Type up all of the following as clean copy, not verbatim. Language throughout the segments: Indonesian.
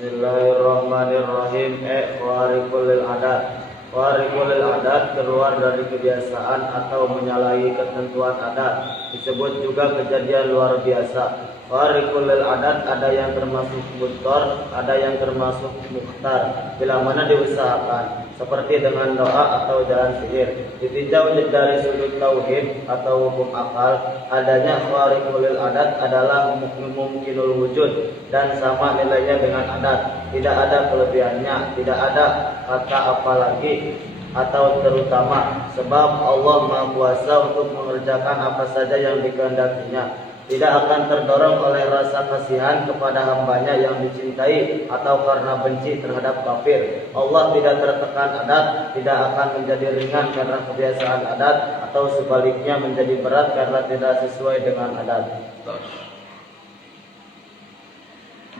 Bismillahirrahmanirrahim. Khariqul adat. Khariqul adat keluar dari kebiasaan atau menyalahi ketentuan adat. Disebut juga kejadian luar biasa. Khariqul adat ada yang termasuk mudhar, ada yang termasuk mukhtar. Bila mana diusahakan, seperti dengan doa atau jalan sihir. Ditinjau dari sudut tauhid atau hukum akal, adanya khariqul adat adalah mungkinul wujud dan sama nilainya dengan adat. Tidak ada kelebihannya, tidak ada kata apalagi atau terutama, sebab Allah Maha Kuasa untuk mengerjakan apa saja yang dikehendakinya. Tidak akan terdorong oleh rasa kasihan kepada hambanya yang dicintai atau karena benci terhadap kafir. Allah tidak tertekan adat, tidak akan menjadi ringan karena kebiasaan adat, atau sebaliknya menjadi berat karena tidak sesuai dengan adat.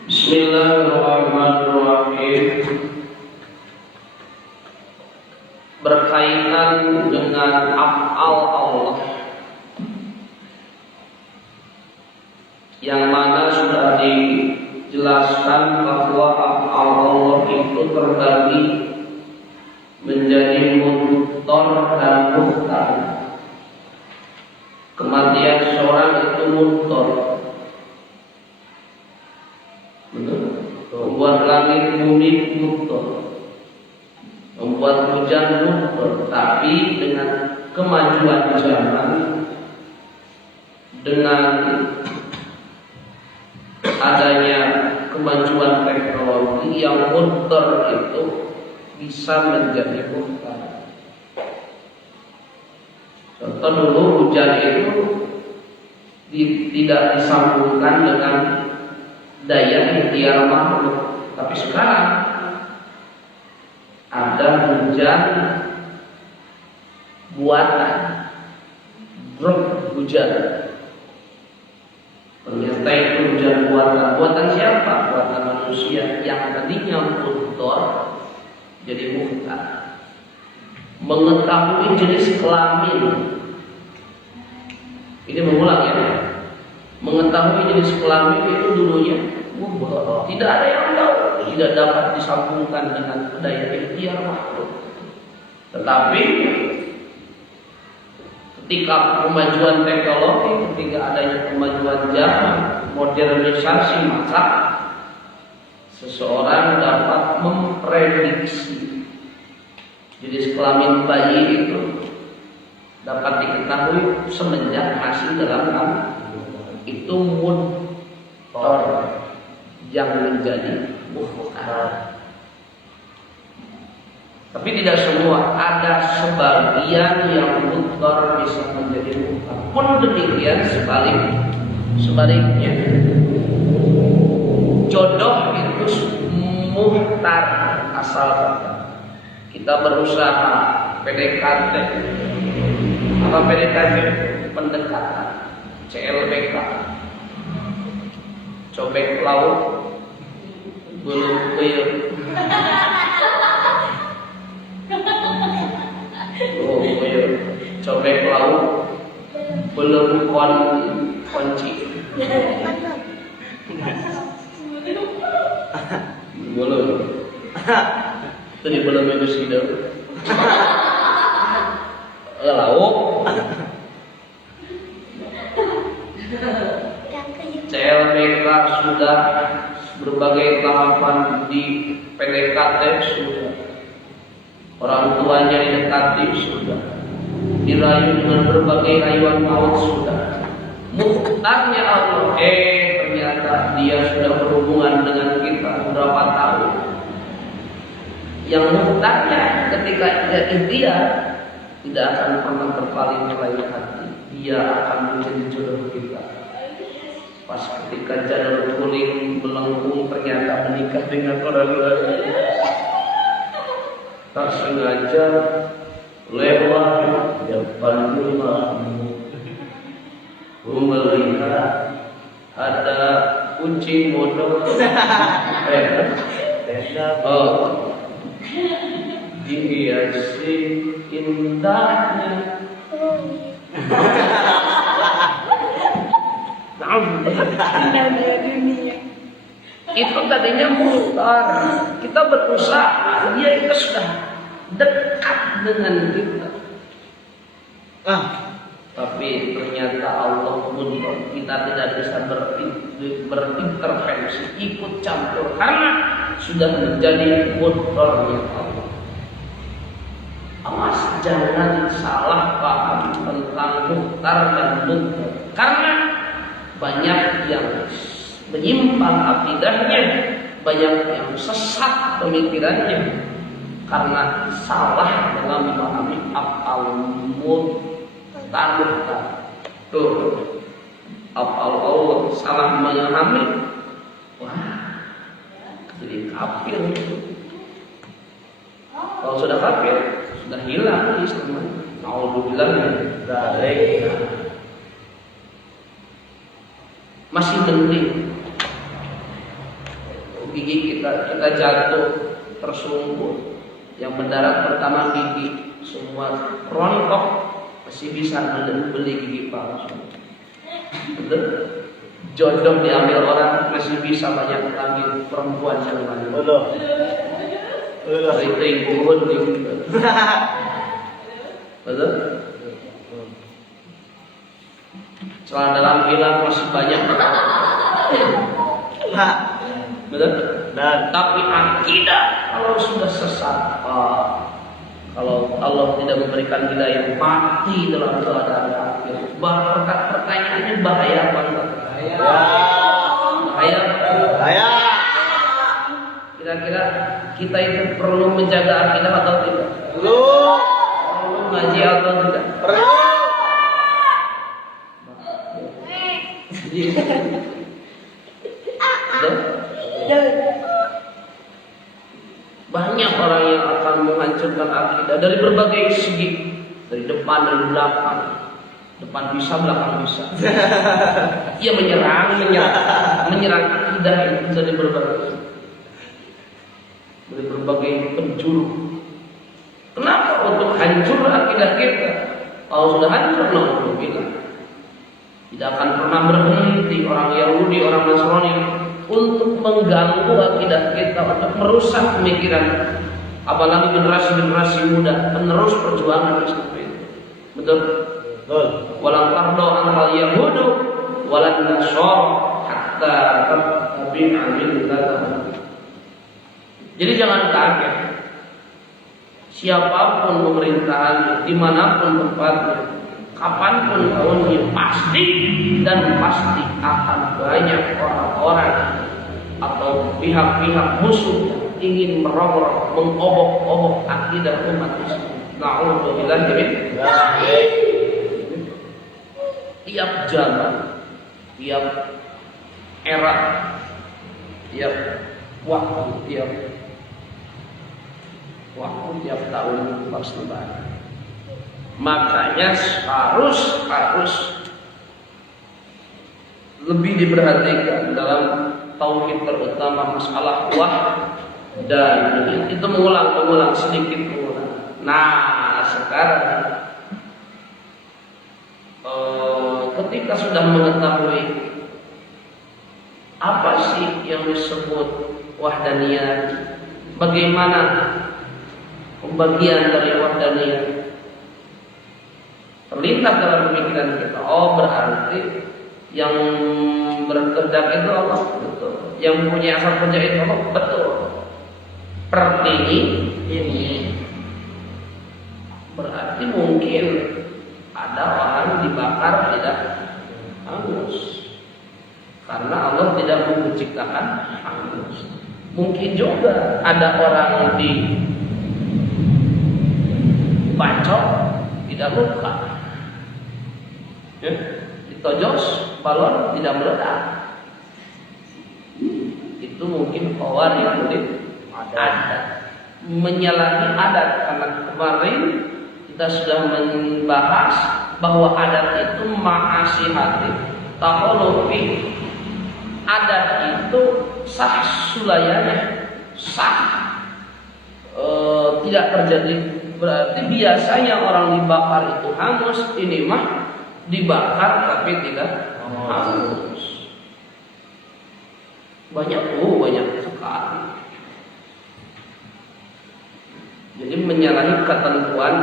Bismillahirrahmanirrahim. Berkaitan dengan af'al Allah, yang mana sudah dijelaskan bahwa af'al Allah itu terbagi menjadi mudhar dan mukhtar. Kematian seorang itu mudhar, membuat langit bumi mudhar, membuat hujan mudhar. Tapi dengan kemajuan zaman, dengan adanya kemajuan teknologi, yang mudhar itu bisa menjadi mukhtar. Contoh dulu hujan itu tidak disambungkan dengan daya ikhtiar makhluk, tapi sekarang ada hujan buatan, drop hujan. Ternyata itu hujan buatan siapa? Buatan manusia yang tadinya mudhar jadi mukhtar. Mengetahui jenis kelamin, ini mengulang ya. Mengetahui jenis kelamin itu dulunya mudhar, tidak ada yang tahu, tidak dapat disambungkan dengan daya ikhtiar makhluk. Tetapi ketika kemajuan teknologi, ketika adanya kemajuan zaman, modernisasi, maka seseorang dapat memprediksi jenis kelamin bayi itu dapat diketahui semenjak masih dalam kandungan. Itu mudhar yang menjadi mukhtar. Tapi tidak semua, ada sebagian yang mudhar bisa menjadi mukhtar. Pun demikian sebaliknya. Jodoh itu mukhtar asal kata. Kita berusaha PDKT. Apa PDKT? Pendekatan. CLBK. Cobek laut belum peyem. Oh iya, cobek laut belum kunci. Belum. Tadi belum itu sudah. Lauk. CLBK sudah, berbagai tahapan di PDKT sudah. Orang tuanya didekati sudah, dirayu dengan berbagai rayuan maut sudah. Mukhtarnya Allah, ternyata dia sudah berhubungan dengan kita berapa tahun. Yang mukhtarnya ketika dia tidak akan pernah berpaling meraih hati, dia akan menjadi jodoh kita. Pas ketika janur kuning melengkung, ternyata menikah dengan orang lain. Tak sengaja lewat depan rumahmu, melihat ada kucing bodoh. Dihiasi indahnya. Indah dunia. Itu tadinya muhtar. Kita berusaha, dia itu sudah dekat dengan kita. Tapi ternyata Allah pun kita tidak bisa berintervensi, ikut campur karena sudah menjadi muhtarnya Allah. Awas jangan salah paham tentang muhtar dan muhtar, karena banyak yang menyimpang akidahnya, banyak yang sesat pemikirannya karena salah dalam memahami af'al muhtar. Tuh, af'al Allah salah memahami, wah, jadi kafir. Kalau sudah kafir, sudah hilang Islam. Alhamdulillah. Masih mending gigi kita jatuh tersungkur, yang mendarat pertama gigi semua rontok, masih bisa beli gigi palsu. Betul? Jodoh diambil orang, masih bisa banyak lagi perempuan yang lain. Betul. Keriting turun gitu. Betul? Celana dalam hilang masih banyak. Betul? Dan Tapi akidah kalau sudah sesat, kalau Allah tidak memberikan hidayah, mati dalam keadaan kafir. Pertanyaannya bahaya apa enggak? Bahaya. Kira-kira kita itu perlu menjaga akidah atau tidak? Perlu ngaji atau tidak? Banyak orang yang akan menghancurkan akidah dari berbagai segi, dari depan dan belakang. Depan bisa, belakang bisa. Ia menyerang akidah itu dari berbagai penjuru. Kenapa? Untuk hancur akidah kita. Kalau sudah hancur, tidak akan pernah berhenti orang Yahudi, orang Nasrani untuk mengganggu akidah kita, untuk merusak pemikiran, apalagi generasi-generasi muda penerus perjuangan Islam itu. Betul? Walang tardo anal yahudu walan nasara hatta tabi'a millatahum. Jadi jangan kaget, siapapun pemerintahan, dimanapun tempatnya, kapanpun tahunnya, pasti akan banyak orang-orang atau pihak-pihak musuh yang ingin merobok, mengobok-obok akidah umat Islam. Na'udzubillah min dzalik. Tiap zaman, tiap era, tiap waktu, tiap tahun pas lebaran. Makanya harus lebih diperhatikan dalam tauhid, terutama masalah dan itu mengulang sedikit. Nah, sekarang ketika sudah mengetahui apa sih yang disebut wahdaniyah, bagaimana pembagian dari wahdaniyah terlintas dalam pemikiran kita, berarti yang berkehendak itu Allah, betul. Yang punya asal kerja itu Allah, betul. Seperti ini berarti mungkin ada orang dibakar tidak hangus karena Allah tidak menciptakan hangus. Mungkin juga ada orang dibacok tidak luka, ditojos balon tidak meledak. Itu mungkin khawarij ada menyalahi adat, karena kemarin kita sudah membahas bahwa adat itu ma'asihati tahulufi. Adat itu sah sulayanya, sah, tidak terjadi. Berarti biasanya orang dibakar itu hangus, ini mah dibakar tapi tidak hangus. banyak sekali. Jadi menyalahi ketentuan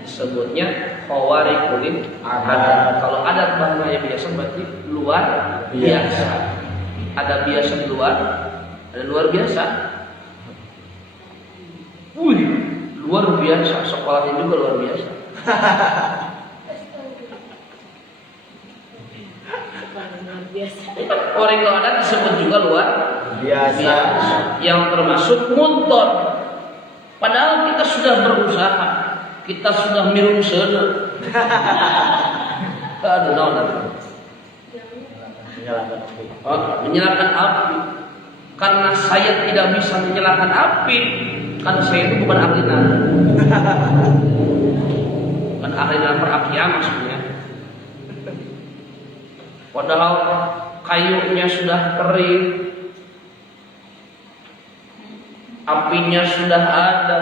disebutnya khawariqul adat. Kalau adat bahasa biasa berarti luar biasa. Ada biasa di luar, ada luar biasa. Luar biasa, sekolahnya juga luar biasa. Khawariqul adat disebut juga luar biasa. Yang termasuk muntor. Padahal kita sudah berusaha, kita sudah minum sedo. Aduh, menyalakan api. Karena saya tidak bisa menyalakan api, karena saya itu bukan ahli nalar. Bukan ahli dalam perapian maksudnya. Padahal kayunya sudah kering, apinya sudah ada,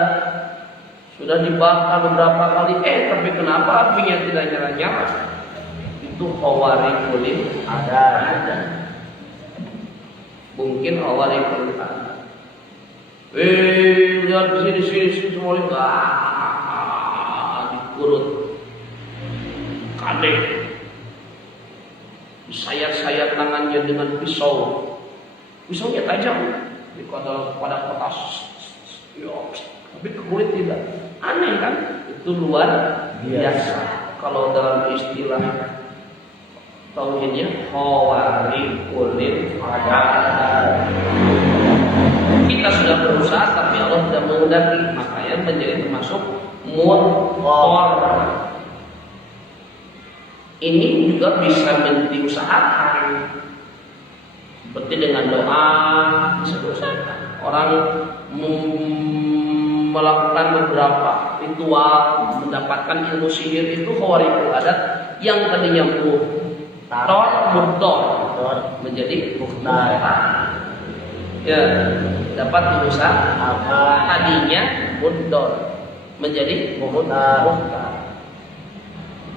sudah dibakar beberapa kali, tapi kenapa apinya tidak nyala-nyala? Itu khawariqul adat. Mungkin khawariqul adat. Lihat sini semuanya dikurut, kadek, sayat-sayat tangannya dengan pisau. Pisaunya tajam. Pada kotas, tapi ke kulit tidak. Aneh kan? Itu luar biasa. Kalau dalam istilah tauhidnya khawariqul adat. Kita sudah berusaha tapi Allah tidak menghendaki, makanya menjadi termasuk muntor. Ini juga bisa diusahakan. Seperti dengan doa, orang melakukan beberapa ritual, mendapatkan ilmu sihir itu khawariqul adat yang tadinya muntor menjadi mukhtar. Ya, dapat berusaha tadinya muntor menjadi mukhtar.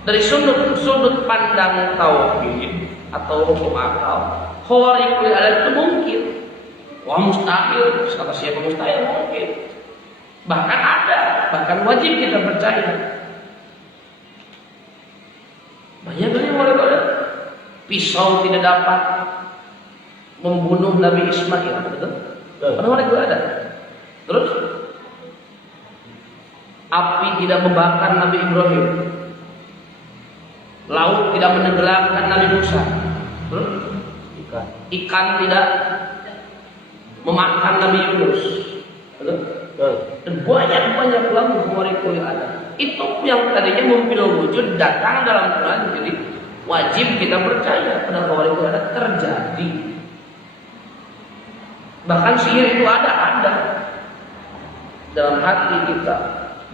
Dari sudut pandang tauhid atau hukum akal, khawariqul adat itu mungkin. Wah, mustahil, kata siapa mustahil? Mungkin. Bahkan ada, bahkan wajib kita percaya. Banyak khawariqul adat. Pisau tidak dapat membunuh Nabi Ismail, betul? Khawariqul adat. Terus api tidak membakar Nabi Ibrahim. Laut tidak menenggelamkan Nabi Musa. Ikan tidak memakan Nabi Yunus. Dan banyak lagu khawariqul adat. Itu yang tadinya mumkinul wujud datang dalam Quran. Jadi wajib kita percaya pada khawariqul adat terjadi. Bahkan sihir itu ada dalam hati kita.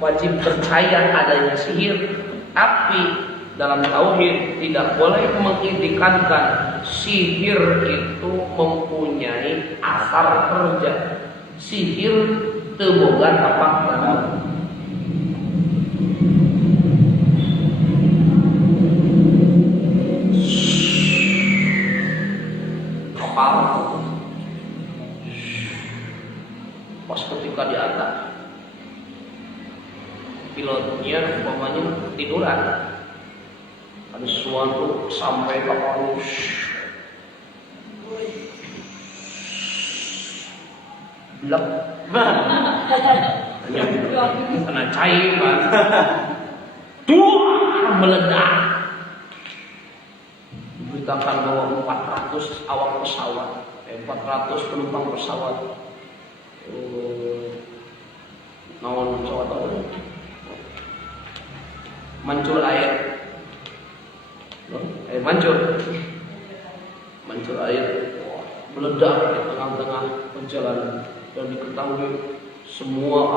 Wajib percaya adanya sihir. Tapi dalam tauhid tidak boleh mengindikasikan sihir itu mempunyai asar kerja. Sihir tebogan apa nama? Kapal pas ketika di atas pilotnya umpamanya tiduran. Ada suatu sampai kapal blek kena cair meledak. Diberitakan bahwa 400 awak pesawat 400 penumpang pesawat nawan pesawat mancur air mancur air meledak di tengah-tengah perjalanan dan diketahui semua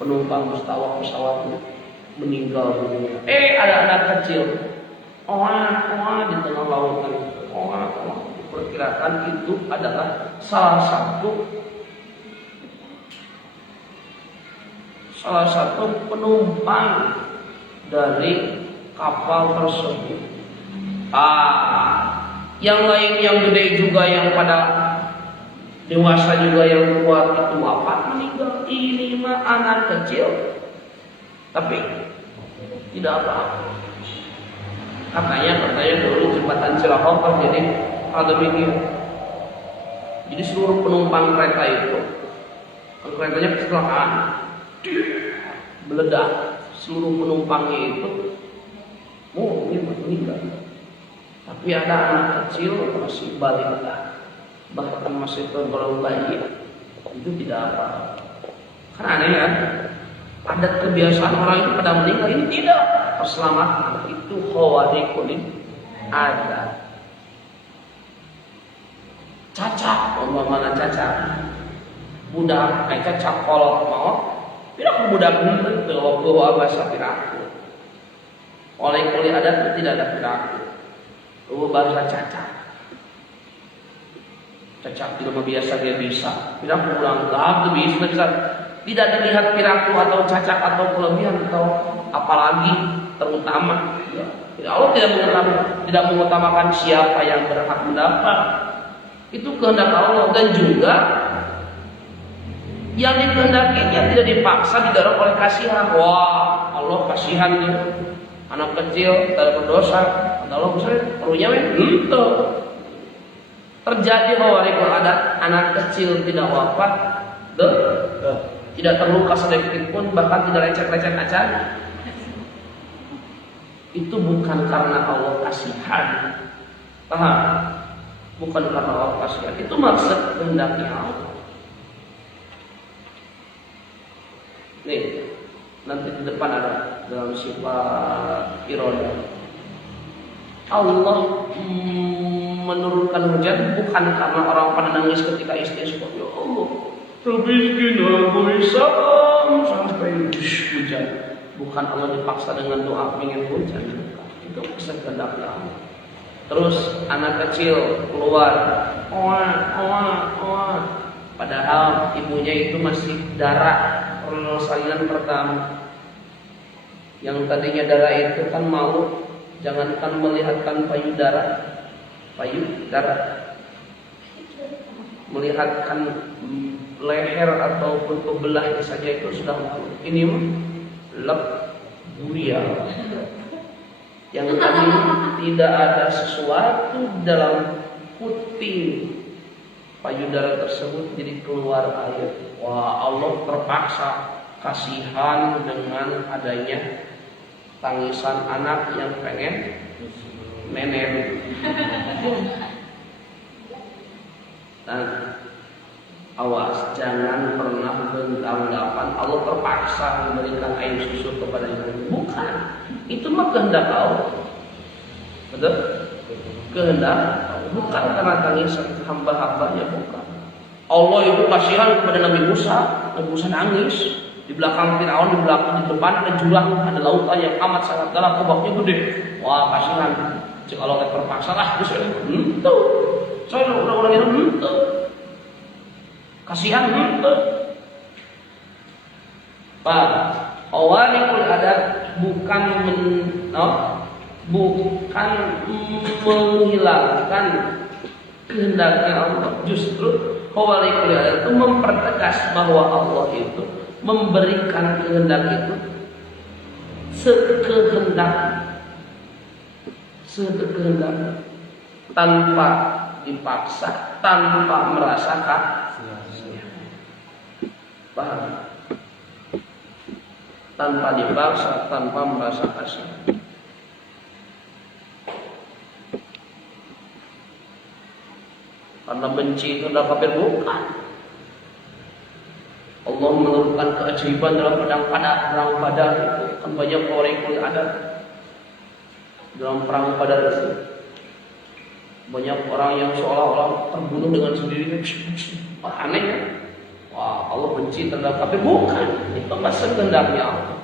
penumpang pesawat meninggal dunia. Ada anak kecil di tengah lautan. Diperkirakan itu adalah salah satu penumpang dari kapal tersebut. yang lain yang gede juga, yang pada dewasa juga, yang kuat itu wafat meninggal. Ini mah anak kecil tapi tidak apa-apa. Katanya dulu jembatan Cilahap jadi ada begini. Jadi seluruh penumpang kereta itu, keretanya kecelakaan, meledak, seluruh penumpangnya itu meninggal. Tapi ada anak kecil masih balita, bahkan masih tergolong bayi, itu tidak apa. Kan aneh kan? Ada kebiasaan orang itu pada meninggal, ini tidak. Keselamatan itu khawarikul ada. Cacat, umpamana cacat, budak kayak cacat kolot mau, tidak budak itu bawa bahasa piraku. Oleh kulit adat tidak ada piraku, bawa bahasa cacat. Cacat tidak biasa dia bisa, piraku ulang gelap tuh bisa. Tidak dilihat piraku atau cacat atau kelebihan atau apalagi terutama. Allah tidak mengutamakan siapa yang berhak mendapat. Itu kehendak Allah, dan juga yang dikehendakinya tidak dipaksa, didorong oleh kasihan. Wah, Allah kasihan nih, anak kecil tidak berdosa. Allah misalnya perlunya itu terjadi khawarikul adat, anak kecil tidak wafat, tidak terluka sedikit pun, bahkan tidak lecet-lecet acan. Itu bukan karena Allah kasihan, paham? Bukan karena Allah kasihan, itu maksud kehendaknya Allah. Nih, nanti di depan ada dalam sifat iroda. Allah menurunkan hujan bukan karena orang pada nangis ketika istisqa. Ya Allah, terbikin aku isam sampai hujan. Bukan Allah dipaksa dengan doa ingin hujan. Itu maksud kehendaknya Allah. Terus anak kecil keluar, padahal ibunya itu masih darah salinan pertama. Yang tadinya darah itu kan malu, jangankan melihatkan payudara, melihatkan leher ataupun pebelahnya saja itu sudah malu. Ini mah lep buria. Yang tadi tidak ada sesuatu dalam puting payudara tersebut, jadi keluar air. Wah, Allah terpaksa kasihan dengan adanya tangisan anak yang pengen nenek. Dan awas, jangan pernah beranggapan Allah terpaksa memberikan air susu kepada ibu. Bukan, itu mah kehendak Allah. Betul? Kehendak Allah. Bukan karena tangisan hamba-hambanya, bukan. Allah itu kasihan kepada Nabi Musa. Nabi Musa nangis di belakang Firaun, di belakang, di depan ada jurang, ada lautan yang amat sangat dalam, ombaknya gede. Wah, kasihan. Kalau terpaksa lah, tuh. Saya udah itu tuh. Kasihan itu. Pak, awalikul adat bukan bukan menghilangkan kehendaknya Allah. Justru awalikul adat itu mempertegas bahwa Allah itu memberikan kehendak itu sekehendak tanpa dipaksa, tanpa merasakan. Paham? Tanpa dipaksa, tanpa merasa kasih. Karena benci itu adalah kafir, bukan. Allah menurunkan keajaiban dalam perang Badar itu. Kan banyak orang yang ada dalam perang Badar itu. Banyak orang yang seolah-olah terbunuh dengan sendirinya. Aneh ya? Wah, Allah benci terhadap kafir, bukan. Itu maksud kehendaknya Allah.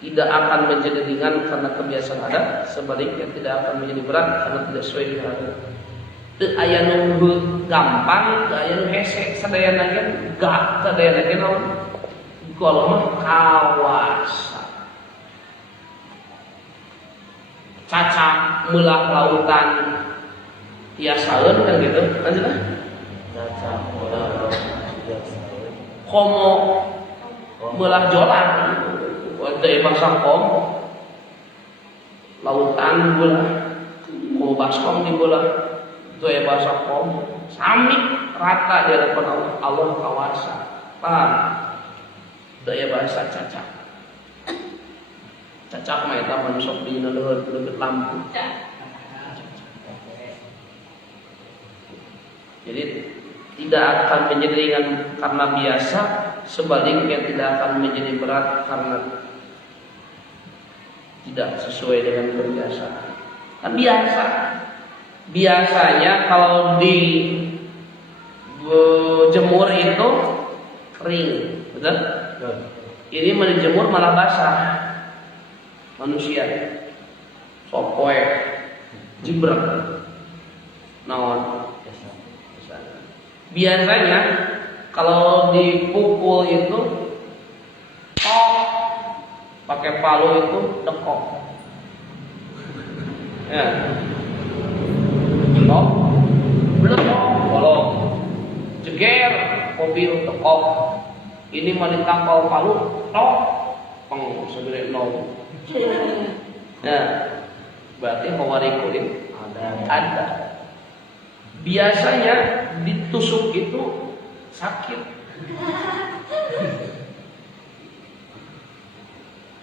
Tidak akan menjadi ringan karena kebiasaan ada, sebaliknya tidak akan menjadi berat karena tidak sesuai dengan ada. Teu aya nu gampang, teu aya nu hese, sadayana gak, sadayana ge naon? Kalau mah kawasa. cacak meulah lautan tiasaeun kan gitu lanjutlah caca ulah biasa komo meulah jolan teu bahasa komo lautan meulah komo baskom di meulah teu bahasa komo sami rata di hadapan Allah kawasa paham daya bahasa cacak cacak mah eta manusia dina leuweut lampu jadi tidak akan menjadi ringan karena biasa, sebaliknya tidak akan menjadi berat karena tidak sesuai dengan kebiasaan. Kan biasa. Biasanya kalau di jemur itu kering, betul? Ini menjemur malah basah. Manusia sopoe jibrek naon biasanya kalau dipukul itu pakai palu itu dekok ya dekok belekok bolong jeger mobil dekok ini mah ditangkal palu peng segede nol ya berarti hawarikulim ada biasanya ditusuk itu sakit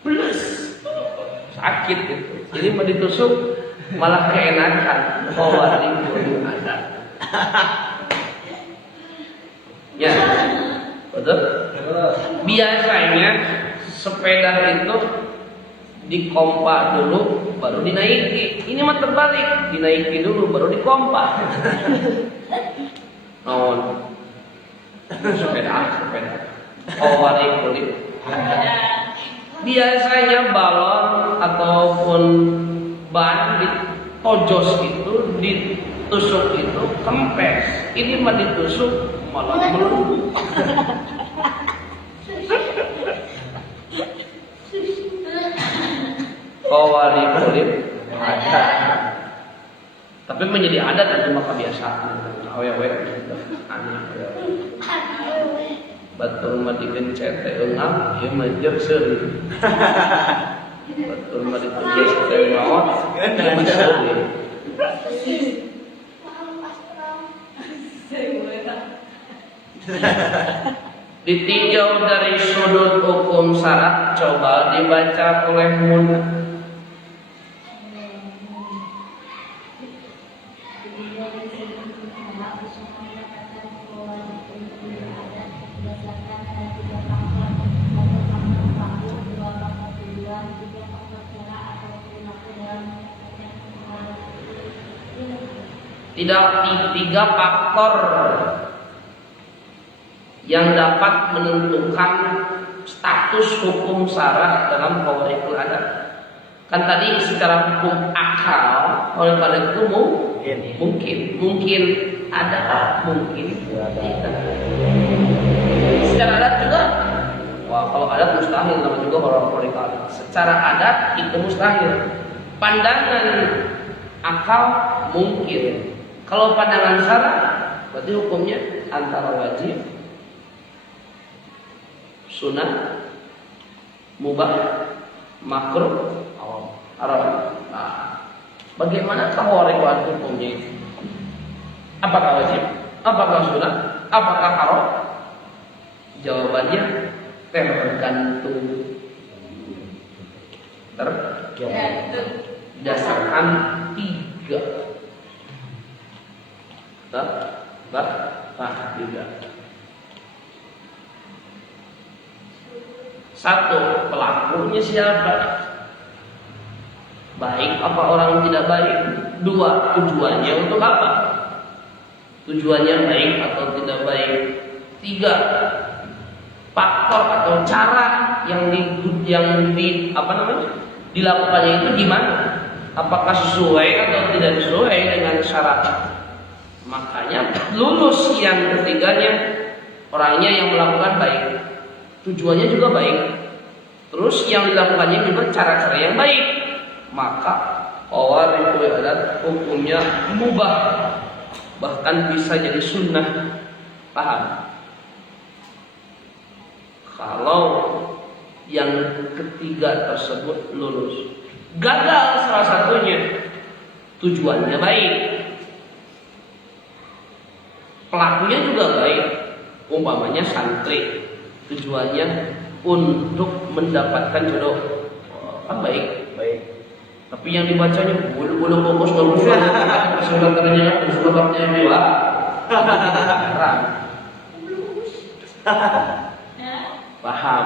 plus sakit itu jadi mau ditusuk malah keenakan hawarikulim ada ya betul biasanya sepeda itu dikompa dulu baru dinaiki. Ini mah terbalik, dinaiki dulu baru dikompa. Naon? Sepeda. Hawarikulim. Biasanya balon ataupun ban ditojos itu, ditusuk itu kempes. Ini mah ditusuk malah melulu. Hawarikulim ada, tapi menjadi adat itu maka kebiasaan. Awewe aneh. Batur mah digencet teh eungam, ieu mah jeung seuri. Batur mah digencet teh maot, ieu mah seuri. Ditinjau dari sudut hukum syarat, coba dibaca oleh Munah. Tidak tiga faktor yang dapat menentukan status hukum syarat dalam hawarikul adat. Kan tadi secara hukum akal oleh karena itu mungkin ada mungkin tidak. Secara adat juga kalau adat mustahil namanya juga kalau hawarikul adat. Secara adat itu mustahil. Pandangan akal mungkin. Kalau pandangan syarat berarti hukumnya antara wajib, sunnah, mubah, makruh, haram. Nah, bagaimana hawarikul adat hukumnya itu? Apakah wajib? Apakah sunnah? Apakah haram? Jawabannya tergantung. Berdasarkan tiga. Tiga. Satu, pelakunya siapa? Baik apa orang tidak baik? Dua, tujuannya untuk apa? Tujuannya baik atau tidak baik? Tiga, faktor atau cara yang dilakukannya itu gimana? Apakah sesuai atau tidak sesuai dengan syarat? Makanya lulus yang ketiganya orangnya yang melakukan baik, tujuannya juga baik, terus yang dilakukannya juga cara-cara yang baik, maka Qawaribul adat hukumnya mubah, bahkan bisa jadi sunnah. Paham? Kalau yang ketiga tersebut lulus, gagal salah satunya, tujuannya baik, pelakunya juga baik, umpamanya santri, tujuannya untuk mendapatkan jodoh, baik. Tapi yang dibacanya belum fokus kalau kesempatannya dua, haram. Paham?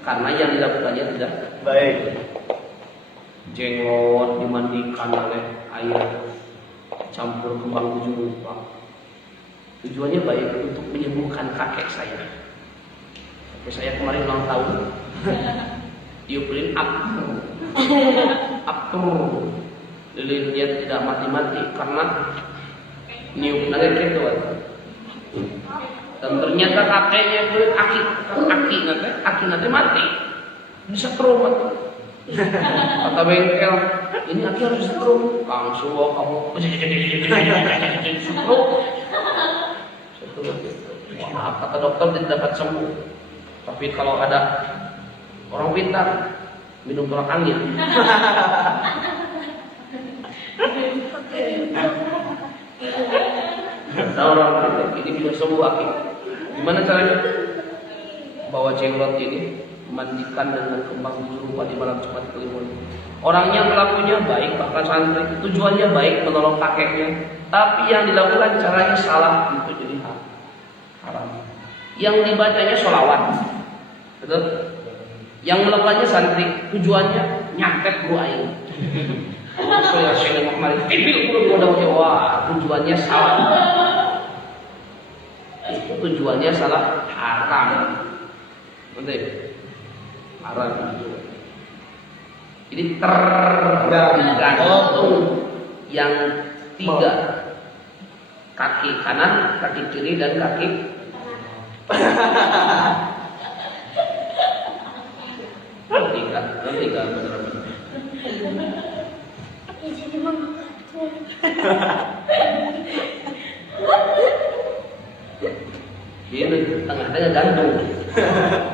Karena yang dilakukannya tidak baik. Jenggot dimandikan oleh air campur kembang tujuh rupa. Tujuannya baik untuk menyembuhkan kakek saya. Kakek saya kemarin ulang tahun. Diukulin aktor. Lilin dia tidak mati-mati karena niup nage gitu. Dan ternyata kakeknya itu aki nanti mati, bisa trauma. Kata bengkel, ini aki harus setrum. Langsung kamu setrum. Wah, kata dokter tidak dapat sembuh. Tapi kalau ada orang pintar minum tolak angin. Nah, orang ini bisa sembuh aki. Gimana caranya? Bawa jenglot ini, mandikan dengan kembang tujuh rupa di malam Jumat Kliwon. Orangnya, pelakunya baik, bahkan santri, tujuannya baik menolong kakeknya, tapi yang dilakukan caranya salah, itu jadi haram. Yang dibacanya sholawat, betul? Yang melakukannya santri, tujuannya nyantet guru aing. Saya nengok mari, wah, tujuannya salah. Itu tujuannya salah, haram. Nanti haram. Ini tergantung yang tiga, kaki kanan, kaki kiri, dan kaki tiga benar-benar. Ini tengah-tengah gantung,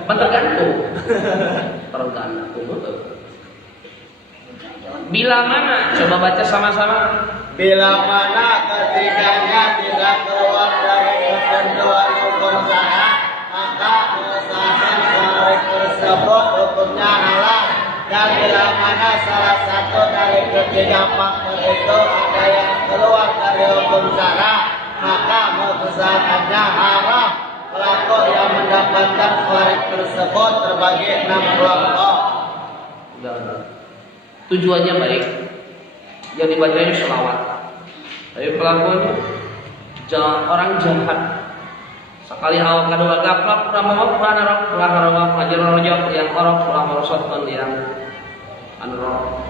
tergantung. Bila mana? Coba baca sama-sama. Bila mana ketiganya tidak keluar dari ketentuan hukum syara, maka mengusahakan syar'i tersebut hukumnya halal. Dan bila mana salah satu dari ketiga faktor itu ada yang keluar dari hukum syara, maka mengusahakannya haram. Pelaku yang mendapatkan syar'i tersebut terbagi 6 kelompok. Tujuannya baik, yang dibacanya sholawat. Tapi pelakunya orang jahat. Sekali awak kedua gaplak, pura harawak, ngajar rojok yang orok, pura merosotkan yang anrok.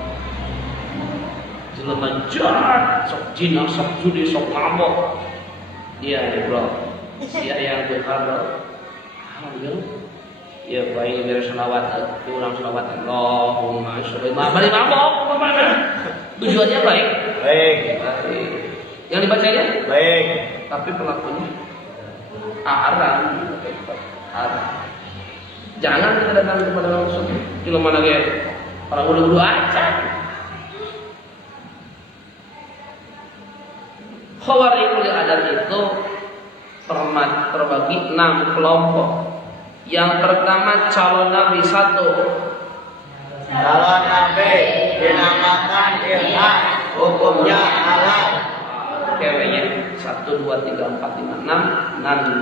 Jelema jahat, sok jina, sok judi, sok mabok. Dia bro, dia yang berkado. Ya baik dari sholawat, itu orang sholawat Allahumma sholli balik mabok. Tujuannya baik. Yang dibacanya baik, tapi pelakunya haram. Jangan kita datang kepada langsung. Kalau mana kayak para ulu-ulu aja. Khawarijul adat itu terbagi 6 kelompok. Yang pertama calon nabi 1. Calon nabi dinamakan ilham, hukumnya halal. Kayaknya 1, 2, 3, 4, 5, 6 nanti.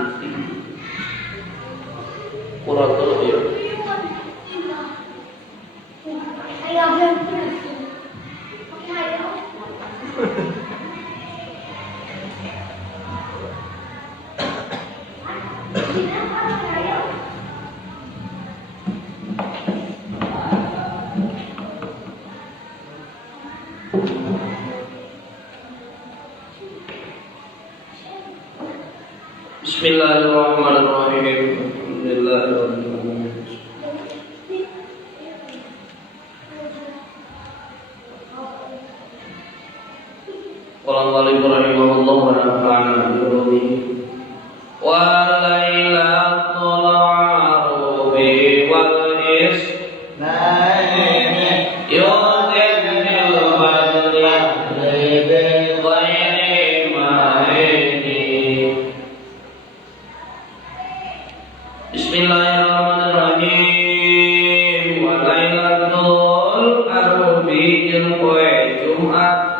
Kurang dulu ya. Bismillahirrahmanirrahim. Alhamdulillahirrahmanirrahim. Qala rahimahullah wa nafa'ana bi ulumi wa lailatul arubi wal isnaini yu'til badri ghairi ma'ini. Bismillahirrahmanirrahim. Wa lailatul arubi jeung poe Jumat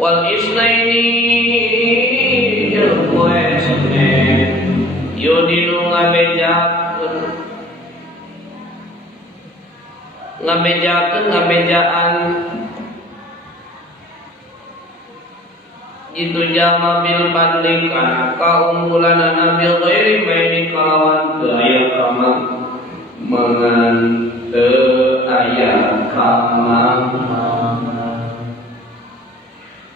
wal isnaini jeung poe Senin yudinu ngabejaan itu jama bil badli kana kaunggulanana bil ghairi maini kalawan teu aya kamang mangan teu aya kamang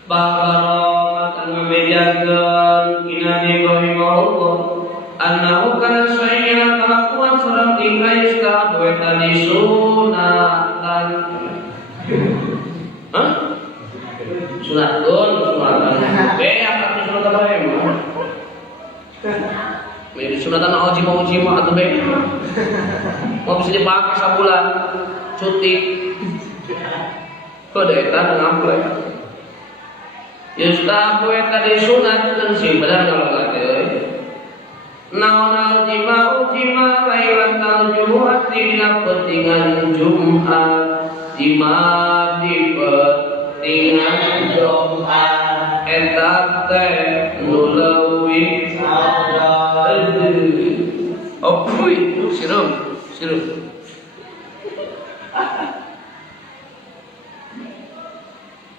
Baharomat an-nabiyakan kinani rahimahullah annahu kana sayyina kelakuan sareng tingkah istahabu tadi sunatan. Hah? Sunatun. Apa sunatan bae mah? Mirip sunatan ujima atau bae. Mau bisa dipakai sabulan cuti. Kode eta ngampre. Yustahabu tadi sunat dan sih benar kalau kata naon jima lailatul jumu'ah dina pentingan Jumat jima di pentingan Jumat eta teh nulawi opui sirup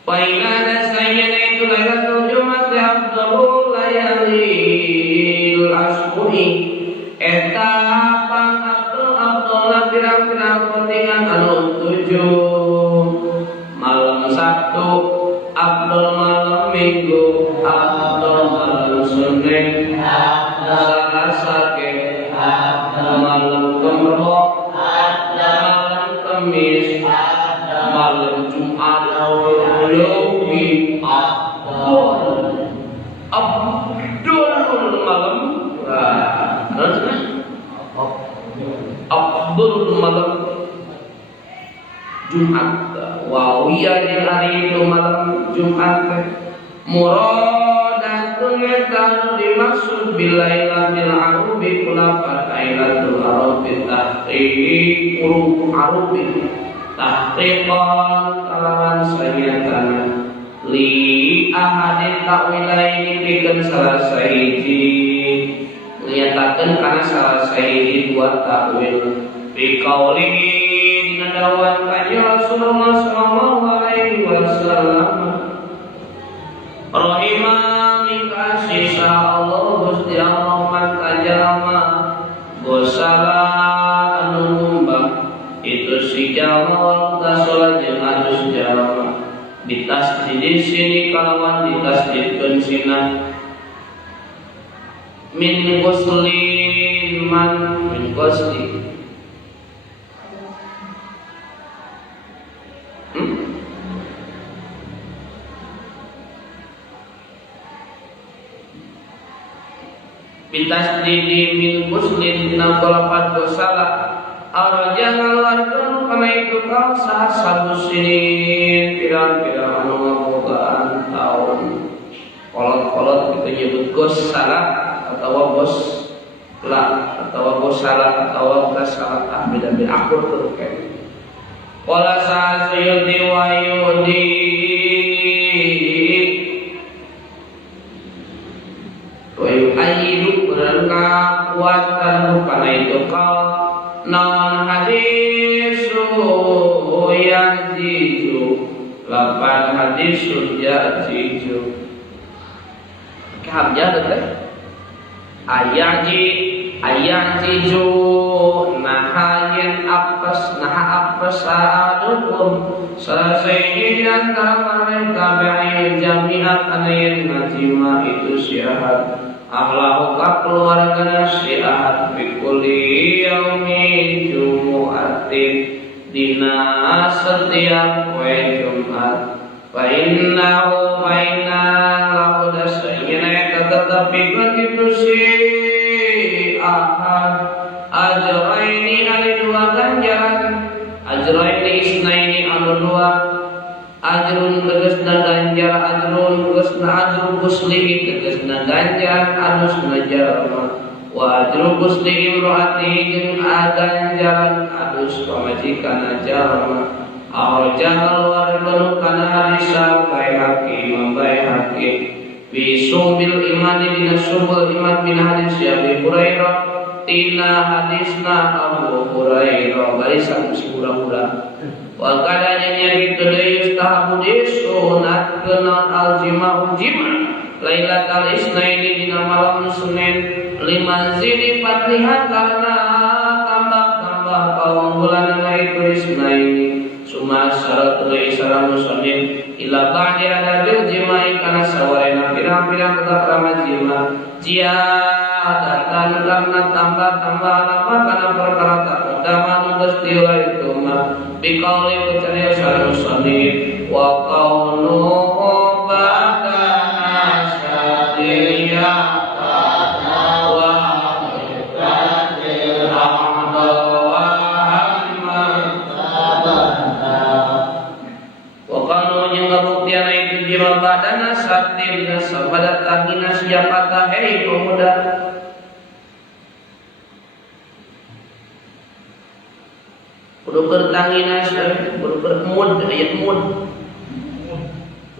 Paina sayana itu lailatul Jumat afdalul layalil asbuhi eta afdal pirang-pirang pentingan anu 7 malam Sabtu afdal malam Minggu afdal malam Senin Selasa ke malam Kemro malam Kamis malam Jumat Abdul malam Abdul malam Jumat wawiyah di hari itu malam Jumat muradatun yang dimaksud bilailatil arubi kulapan lailatul arubi tahqiq huruf arubi tahqiqan kalawan sayatan li ahadin ta'wilaini pikeun salah sahiji nyatakeun kana salah sahiji dua ta'wil fi qaulihi dina dawuhan kanjeng Rasulullah sallallahu alaihi wasallam rahimah mika sisa Allah Gusti Allah man kajalma gosala anu ngumbah itu si jalma wal tasola jeung adus jalma ditasdid di sini kalawan ditasdidkeun sina min ghuslin man min ghusli bitasdidi min ghuslin na kalapat gosala Araja ngaluarkeun kana itu kau sahasabu sinin pirang-pirang anu ngabogaan taun. Kolot-kolot kita nyebut gosala atau gosla atau gosala atau gasala beda-beda akur tuh kayak. Wala sa'yudi wa yudi wa yu'ayyidu berangka kuatan kana itu kau non hadisu yaziju lapan hadisu yaziju kehamnya teh ayaziju nahayen apes adukum selesai antara mereka bayi jamiat anayen najima itu syihat Ahlahuka keluarga nasihat Bikuli yaumi jumu'atin Dina setiap kue Jumat Fa'inna lahu dasayina tetapi begitu si ahad ajraini ada dua ganjaran, ajraini isnaini anu dua, ajrun tegasna ganjar, ajrun tegasna ajrun muslimin tegasna ganjar anusna jalma, wa ajrun muslimin rohati jeung ganjaran anus pamajikan jalma. Arjahal waribanu kana hadisah bayhaqi membayhaqi bisumbil imani dina sumbul iman bin hadis Abi Hurairah tina hadisna Abu Hurairah barisan si hura-hura wa kadanya nyari deui yustahabu disunat kenaon aljima'u jima lailatal isnaini dina malam Senin liman zidi fatliha karena tambah-tambah kaunggulan itu isnaini suma syaratul isra muslimin ila ba'di adabil jimai kana sawarena pirang-pirang kata jima ziyadatan karena tambah-tambah apa kana perkara tak utama nu geus itu mah biqauli ucapnya syarul muslimin wa qaulu ba'da syadiyya badana satin sabada tangina siapa hei pemuda kudu bertangina kudu bermud ayat mud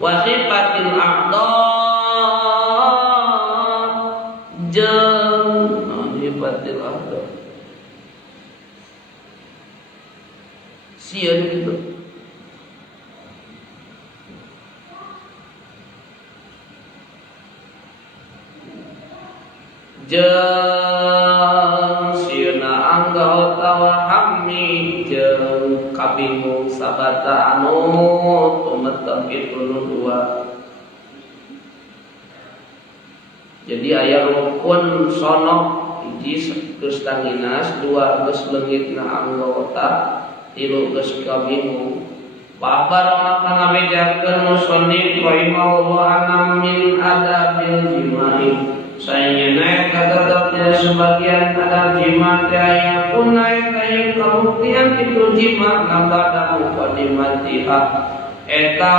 wasifatil a'dha jeung wasifatil a'dha sieun gitu jeung sieuna angga utawa hammi jeung kabingung sabata anu tumetep itu nu dua. Jadi aya rukun sono hiji geus tanginas, dua geus leungitna anggota, tilu geus kabingung. Babar maka ngabedakeun musannif rahimahullah anam min adabil jimai. Saya naik kata-katanya sebagian ada jima yang pun naik kayak kebuktian itu jima nabada mukadimatiha eta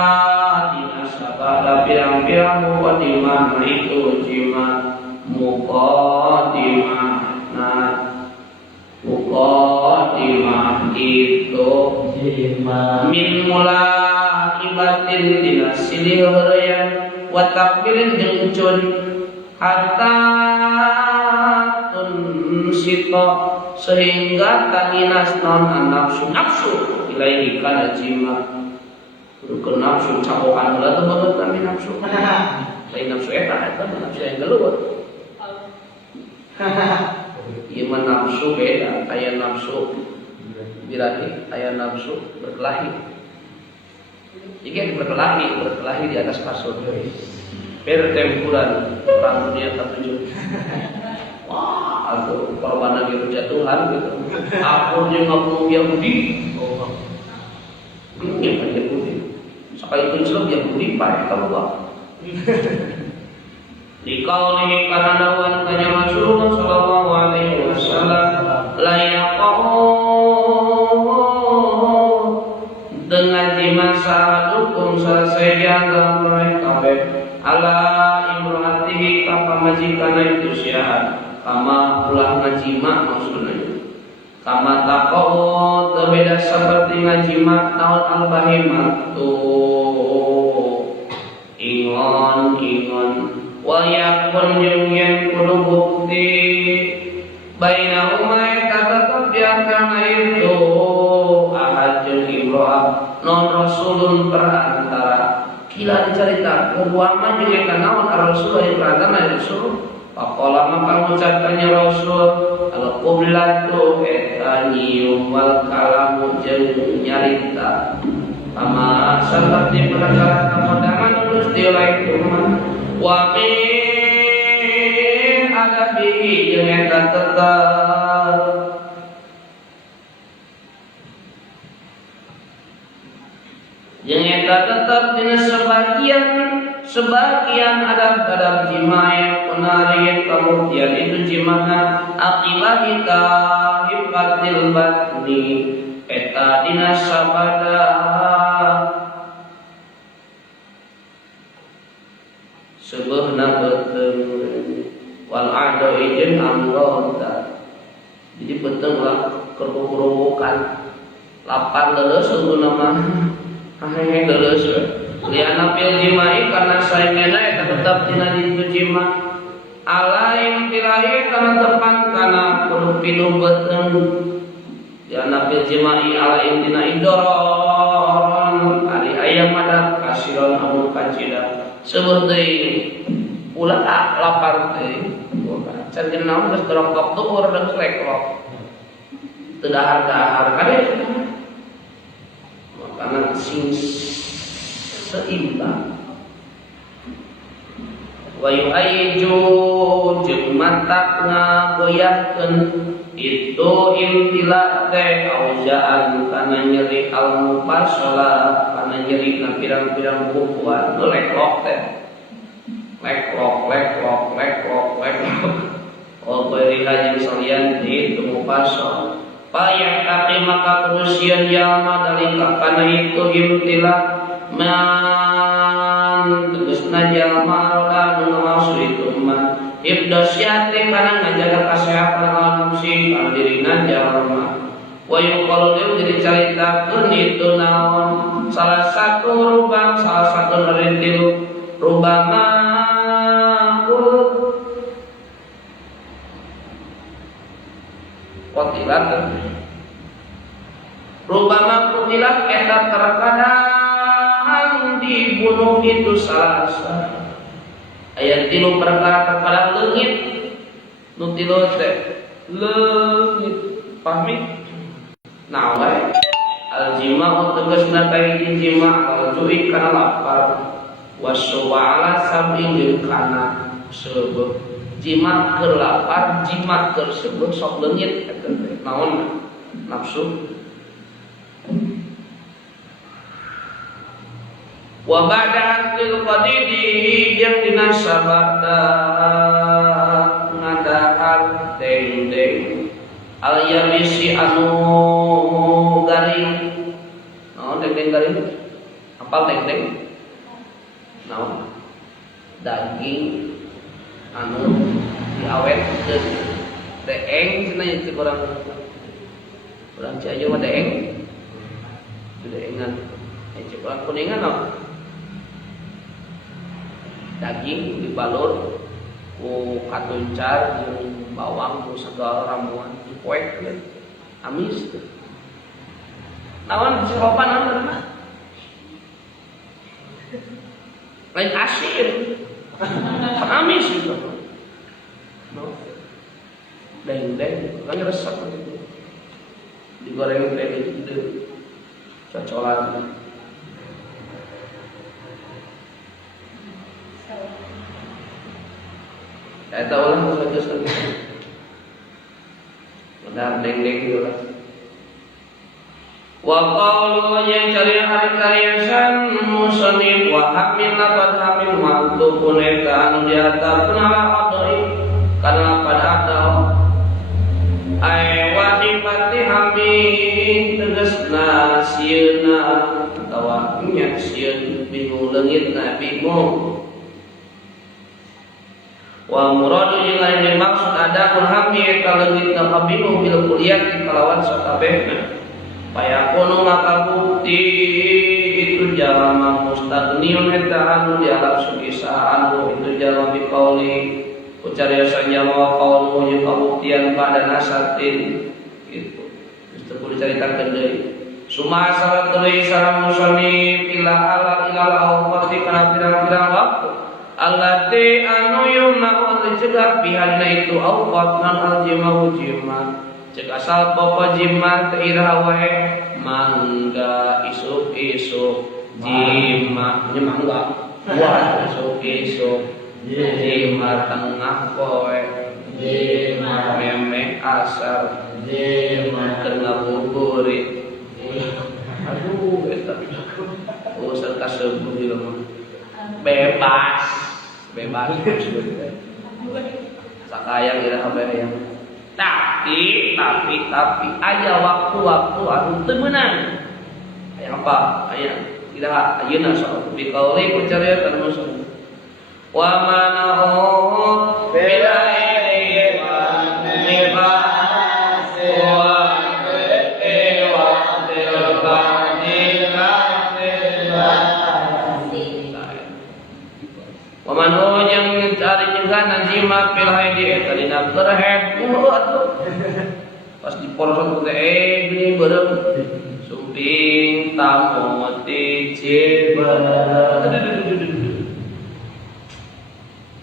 dinasabada pirang-pirang mukadimah itu jima mukadimah mukadimah itu jima min mula ibatin dinasilih heureyan wa takbirin jeung cun hatta tunsito sehingga tanginas non nafsu ilaihi kana jima rukun nafsu capokan heula teh banget kami nafsu lain nafsu eta nafsu yang keluar ieu mah nafsu beda aya nafsu birahi aya nafsu berkelahi jika berkelahi di atas kasur pertempuran perang dunia ke-7. Wah, itu korban lagi berjatuhan gitu. Apunnya ngapung Yahudi. Ini apa Yahudi? Sekali itu Islam Yahudi pak, tahu tak? Dikaulihi karena dawan tanya Rasulullah Sallallahu Alaihi Wasallam layaqahu dengan jima sahadukum selesai jaga mereka ala imrohatihi kapa majikana itu syiar kama ulah ngajima maksudnya kama taqaw berbeda seperti ngajima naon al-bahimah tuh ingon wa yakun jeung yen kudu bukti bainahuma tetep diantara itu ahad jeung imroah non rasulun perantara kila dicerita uama jeung eta naon ar-rasul aya perantara Rasul faqala maka mengucapkannya Rasul al-qiblatu eta nyium wal kalamu jeung nyarita sama seperti perkara kemudahan terus dilai rumah wa min adabihi jeung eta tetep jeung eta tetap dina sebagian adab-adab jima yang penari kemudian itu jimana akibahika hifatil batni eta dina sabada sebeuna beuteung wal ado ijeun anggota jadi beuteung lah kerumukan lapar leuleus ungguna mah hahehe leuleus liana fil jimai karena saingena eta tetap dina ditu jima alaim tilahi kana tepan kana kudu pinuh beuteung liana fil jimai alaim dina idoron ari aya madak kasiron anu kacida sebut deui ulah lapar teh can naon geus dorong-dorong tuhur dan sleklok teu dahar-dahar kade makana sing seimbang wa yu'ayju jeung matak ngagoyahkeun itu imtila teh aujaan kana nyeri al-mufasalah kana nyeri na pirang-pirang bukuan leklok teh leklok oh berilah yang salian di mufasal payah tapi maka kerusian jalma dalika kana itu imtila man tegasna jalma roda nu maksud itu man ibdasyati kana ngajaga kasehatan nafsi kana dirina jalma wa yuqalu deui jadi caritakeun itu naon salah satu rintilu rubama qutilat rubama qutilat eta terkadang dibunuh itu salasa aya tilu perkara terkadang leungit nu tilu teh leungit pahmi naon bae al-jima tegasna kahiji jima al-ju'i kana lapar waswala sab'in kana sebab jimat keur lapar jimat keur sebab sok leungit eta naon nafsu wa ba'da lil qadidi jeung dina sabada ngadahar deng-deng al yamisi anu garing naon deng-deng garing apal deng-deng naon daging anu diawetkeun deeng cenah teh urang Cianjur mah deeng deengan cek urang kuningan naon daging dibalur ku katuncar jeung bawang ku segala ramuan dipoek amis naon siropan naon lain asin amis itu deng-deng kan resep gitu digoreng kayak gitu cocolan saya tahu lah kalau itu benar deng-deng gitu lah wa qalu yang cari hari karyasan musannif wa hamil laqad hamil maktubun eta anu diatarkeun ala adoi kana pada adal ay wajibati hamil tegasna sieuna atawa nya sieun bingung leungitna bingung wa muradu jeung anu dimaksud ada hamil eta leungitna kabingung bil kuliah kalawan sakabehna payakunu maka bukti itu jalma mustagniun eta anu dialap sukisa anu itu jalma biqauli ucariyosan jalma qaulu jeung kabuktian pada nasatin gitu itu kudu dicaritakeun deui suma asarat deui sareng musannif ila awqati kana pirang-pirang waktu allati anu yumna dicegah bihadna itu awqat nan aljima cek asal pokok jima teirah wae mangga isuk-isuk jima mangga wah isuk-isuk jima tengah poe jima meme asar jima tengah buburit aduh eta serta sebelum di rumah bebas sakayang ira yang tapi aya waktu-waktu anu teu meunang aya apa aya ira ayeuna sok bi qauli ku cariotan musuh wa manahu bila Wamanu yang cari juga najima pilhaidi eta dina kerhet atuh pas diporson teh gini berem sumping tamoti ciber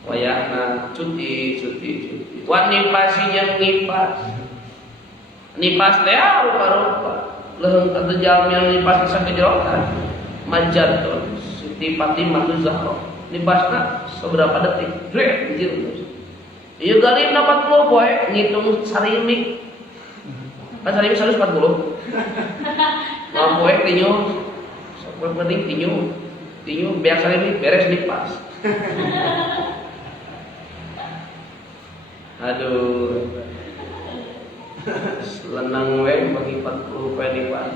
wayahna cuti wani pasi yang nipas teh rupa-rupa leuheung teu jalmi yang nipas bisa kejerotan majatun Siti Fatimah Zahra nibasna seberapa detik anjir ieu galibna 40 poe ngitung sarimik kan sarimik 140 poe tinyu sapoe penting tinyu beak sarimik beres nipas aduh lenang we bagi 40 poe nipas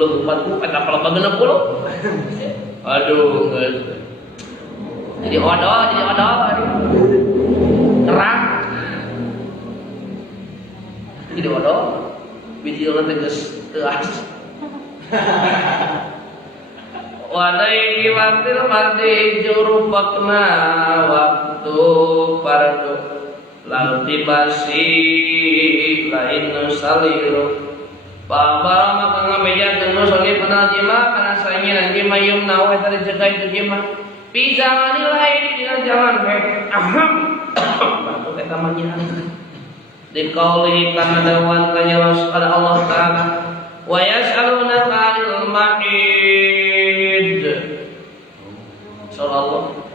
lu 40 eta pala 60 aduh geus jadi odol kerang jadi odol biji nanti geus teas wadai waktil mati jurupakna waktu pardu lalu dibasi lain saliru Pabara maka ngameja jeung sogi penajima kana saengna najima yumna wa tadi cegai itu jima Pisanganil haidi dina jalan he aham baru eta manyihan di qauli kana dawan kanya pada Allah taala wa yas'aluna 'anil mahid sallallahu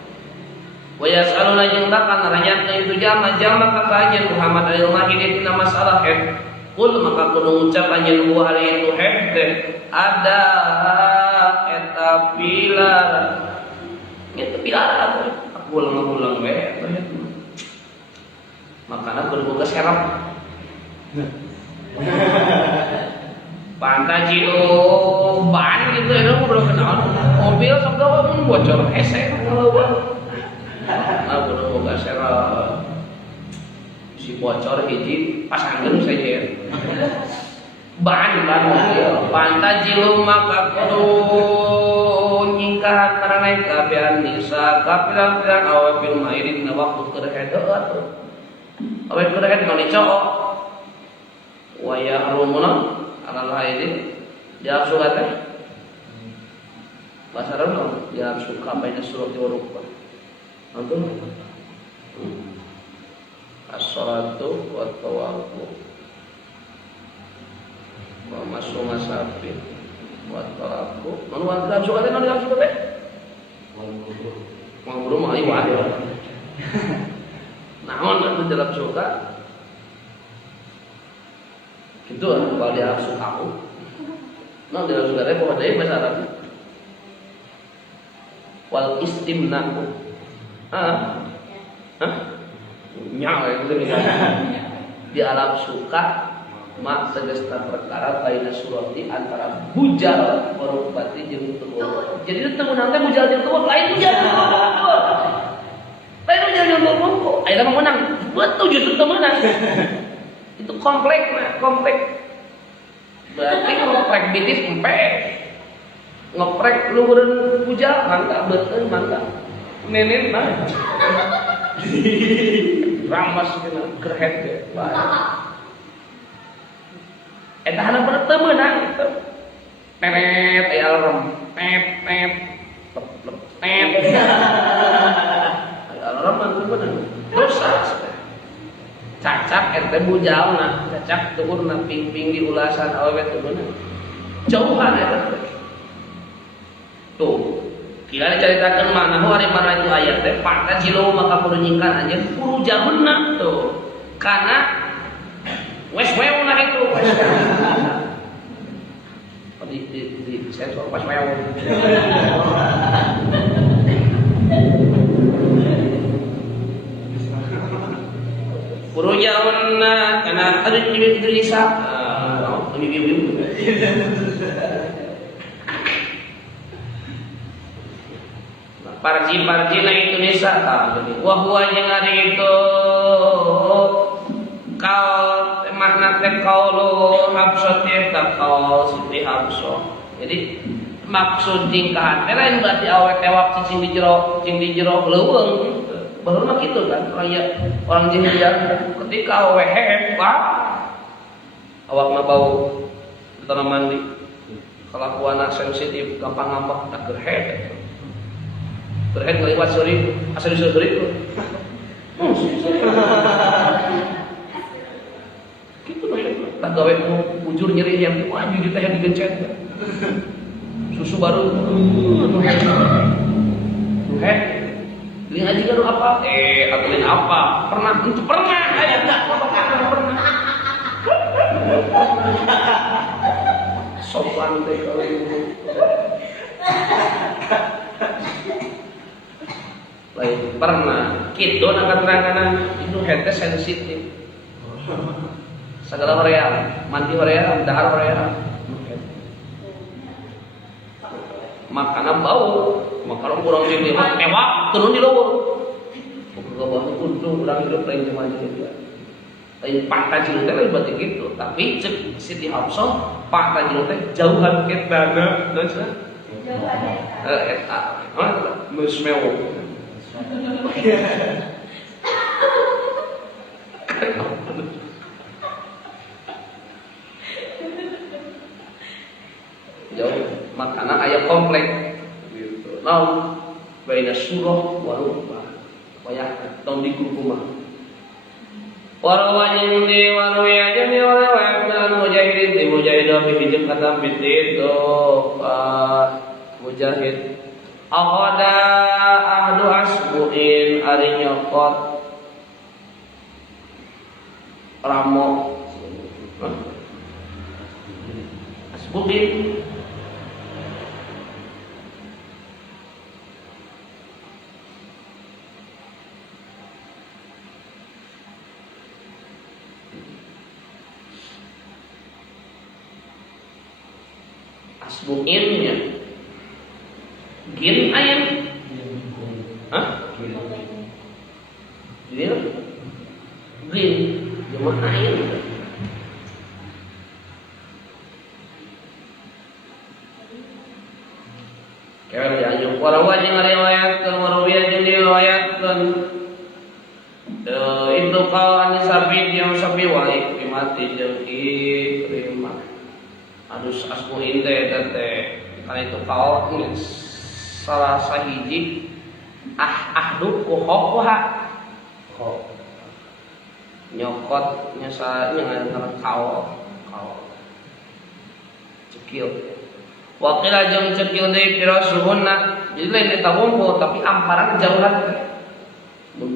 wa yas'aluna jeung dakan ranyakeun itu jama-jama ka kajian Muhammad alil mahid dina masalah haid qul maka kudu ngucap anjeun hari itu haid ada eta pilar itu pilar aku ulang we makana kudu boga serap pantai Cido ban gitu ya udah kenal mobil sok pun bocor hese nah kudu boga serap si bocor hiji pasangkeun saja ya ban pantai Cido maka kudu nyingkahan karena kabean nisa kapiran-piran awe bil mairin na waktu kerhet atuh awe kerhet nu dicoo wa yahrumuna alal haidi jawab surat teh bahasa Arab jawab suka baina surat wa rukbah antum as-salatu wa tawafu wa masu masafir buat talaku, manual dalam suka teh, dalam suka teh. Mau belum mau iwan. Naon itu dalam suka? Gitu kalau dia suka aku. Nah dalam suka teh bahwa dia bahasa Arab. Wal istimnaku. Nyawa itu di alam suka. Mak tegesta perkara baina surati antara bujal warubati jeung tuwuh. Jadi itu temenan teh bujal jeung tuwuh lain bujal jeung tuwuh. Lain bujal jeung tuwuh. Aya mah menang. Betul justru temenan. Itu kompleks. Berarti ngoprek bitis empe. Ngoprek luhureun bujal mangga beuteun mangga. Nenek mah. Ramas kena kerhet ge. Eta hana bener teu meunang gitu. Tenet aya alarm. Tet. Aya alarm mah teu meunang. Dosa. Cacak ente bujalna, cacak turunna ping-ping di ulasan awewe teu meunang. Jauhan eta. Tuh. Kira dicaritakeun mana hari mana itu ayat teh pantai Cilow maka kudu nyingkan anjeun puru jameunna tuh. Karena wes wew nah itu di sensor pas wew ada Indonesia. Parji na Indonesia wahwa jeung ari itu kau makna teh kaulu habsah teh kau Siti Habsah. Jadi maksud tingkah teh lain berarti awet tewak cicing di jero leuweung. Baru mah kitu kan orang jahiliyah ketika awet hebat awak mah bau tanah mandi kelakuan sensitif gampang ngambek tak gerhet. Berhen ngeliwat suri, asal suri. Gitu loh. Tak gawe bujur nyeri yang wajib kita yang digencet. Susu baru. Ini ngaji kan apa? Aturin apa? Pernah. Ayo enggak pernah. Sopan deh kalau ini. Lain pernah gitu nak terangan itu hete sensitif segala hoream mandi hoream dahar hoream makanan bau makanan kurang jadi mah ewak turun di luar bukan bau untung ulang hidup lain cuma jadi lain pak tajil teh lain berarti gitu tapi cek Siti Habsah pak tajil teh jauhan ket dana dan sana eta musmeo jauh makanan ayam komplek gitu. Nah, baina surah warubah payah tahun di kumah warawanya di warawanya jadi orang mujahidin di mujahidah bihijem kata binti itu mujahid akhada ahdu asbuin ari nyokot ramo asbuin asbuinnya gin ayam, gin, cuma ayam. Kayak dianjur. Warawat yang riwayatkan, warawiyah yang diriwayatkan. Itu kau anisabid yang sabi wali mati jengki terima. Adus asmu inte tete karena itu kau salah sahiji ahdu kuhoha nyokot nyasa dengan kau cekil wakil aja cekil dari pirasuhuna jadi lain eta wongko tapi amparan jauhan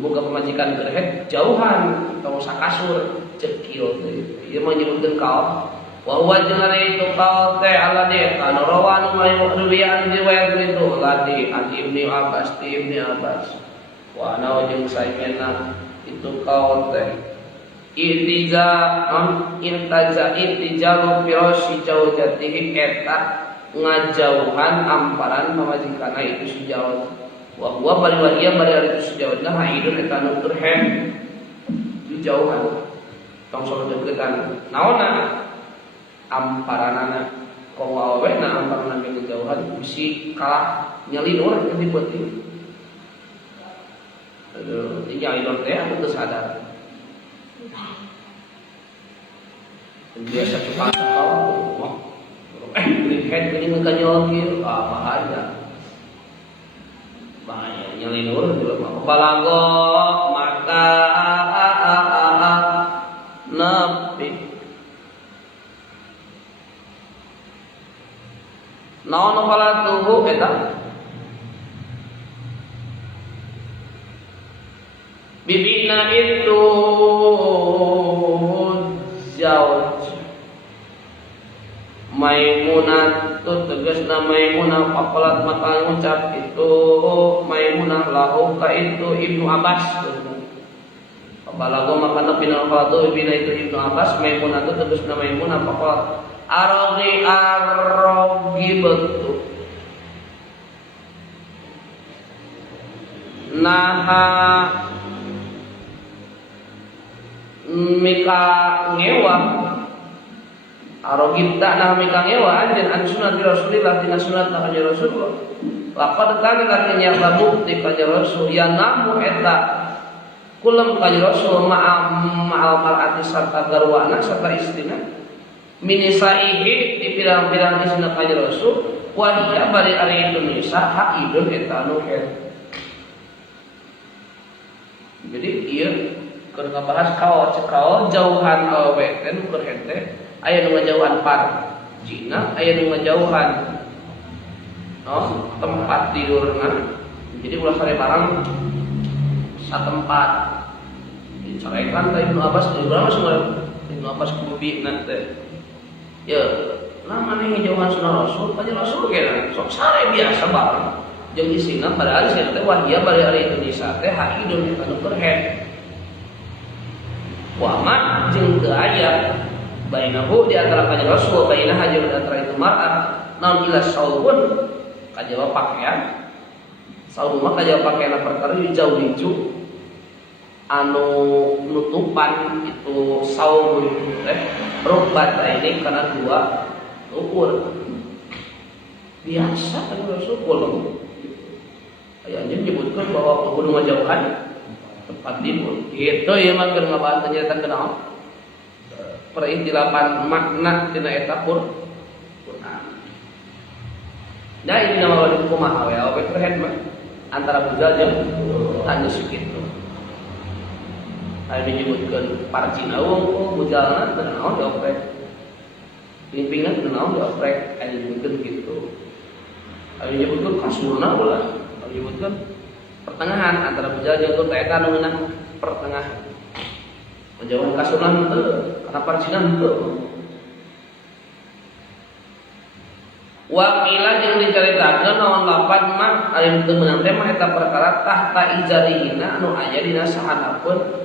boga pemajikan gerhet jauhan atau sakasur cekil ieu mah nyebutkeun kau wa huwa jeung itu kau teh ala de kana rawan mayu'riyan riwayat itu ladi an Ibnu Abbas wa ana jeung saimena itu kau teh intijalu firasy jaujatihi eta ngajauhan amparan pamajikana itu sejauh wa huwa bari itu sejauhna haidun eta nu turhen dijauhan tong sono deukeutan naonna amparanana kong awewena amparanana kejauhan bisi kalah nyelinur di peuting. Aduh, ini nyelinur teh aku teu sadar. Biasa cepat kalau lihat ini ngekanyol kieu bahaya nyelinur juga balago maka nabi naon falatuhu eta bibina itu jauh Maimunah tu tegasna Maimunah faqalat maka ngucap itu Maimunah lahu ka itu Ibnu Abbas Balago makana pinal qalatu bina itu Ibnu Abbas Maimunah itu terus nama Maimunah faqalat arogi betul naha mika ngewa arogita nah mika ngewa anjen an sunat Rasulillah tina sunat kanjeng Rasulullah laqad kana katanya bukti kanjeng Rasul ya namu eta kulam kanjeng Rasul ma'al mar'ati sarta garwana sarta istrina minisaihi di pirang-pirang isna kanjeng Rasul wa hiya bari ari Indonesia haidun eta anu jadi ieu keur ngabahas kaol jauhan awewe teh nu keur henteu aya nu ngajauhan parjina aya nu ngajauhan tempat tidurna jadi ulah sare barang satempat dicarekan ka Ibnu Abbas di urang semua Ibnu Abbas kubi nanti ya lah maneh ngajauhan sunah Rasul kanjeng Rasul ge sok sare biasa barang jeung isina padahal sia teh wahia bari ari Indonesia teh haidun anu keur hen Wama jeung teu aya bainahu di antara kanjeng Rasul bainaha jeung di antara itu mar'ah naon ila saubun kajaba pakaian saubun mah kajaba pakaian perkara jauh hiju anu nutupan itu saubun rubat ini kana dua ukur biasa kanjeng Rasul kolong aya anjeun nyebutkeun bahwa kudu ngajauhan tempat tidur gitu ya mah keur ngabahas nyata kenaon perintilapan makna tina eta Quran. Da ini nama wali kumaha we awe keren mah antara bujal jeung tanya sakitu. Aya menyebutkeun parcina bujalna teu naon dioprek. Pimpingan teu naon dioprek aya menyebutkeun kitu. Aya menyebutkeun kasurna ulah, aya menyebutkeun pertengahan antara bujal jeung tur eta anu meunang pertengahan. Menjauhan kasunan teu, kana parcinan teu. Wa qila jeung dicaritakeun naon lapan mah aya teu meunang teh mah eta perkara tahta ijarihina anu aya dina sahanapeun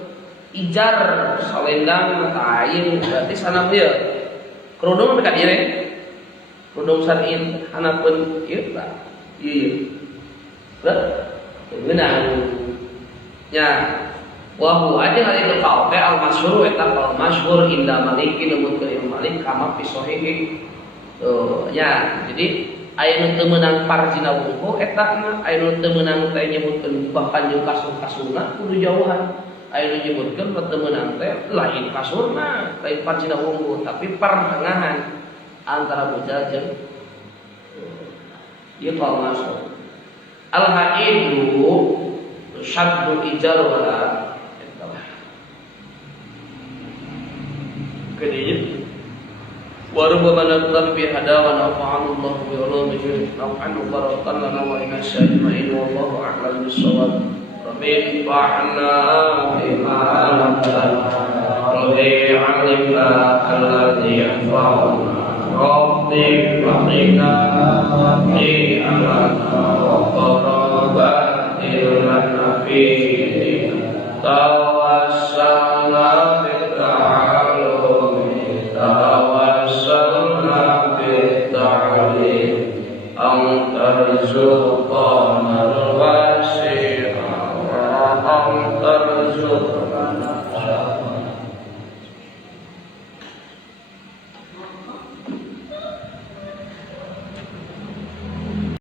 ijar salendang mata aing berarti sanap ieu. Kerudung dekat ieu. Kerudung syar'i hanapeun ieu tah. Ieu. Benar nya wa huwa ajeng ari teu kaul teh al masyhur eta kaul masyhur inda Malik numun ke Imam Malik kama fi sahih nya jadi aya nu teu meunang parjina wungku eta mah aya nu teu meunang teh nyebutkeun bahkan jeung kasur-kasurna kudu jauhan aya nu nyebutkeun teu meunang teh lain kasurna lain parjina wungku tapi pertengahan antara bujal jeung ieu kaul masyhur al-haidu syaddu ijarwa kadinya warubama naqtal fi hadawan afa'alullahu bi ulumihi naf'an baratan lana wa inna syajma'in wallahu a'lam bis-shawab rabbi fa'na bima 'allamtana rabbi 'allimna alladhi yanfa'una rabbi fa'ina fi amana qaraba ilana fi tawassalna bitta'alumi tawassalna bitta'alim antarzuqana al-wasi'a wa antarzuqana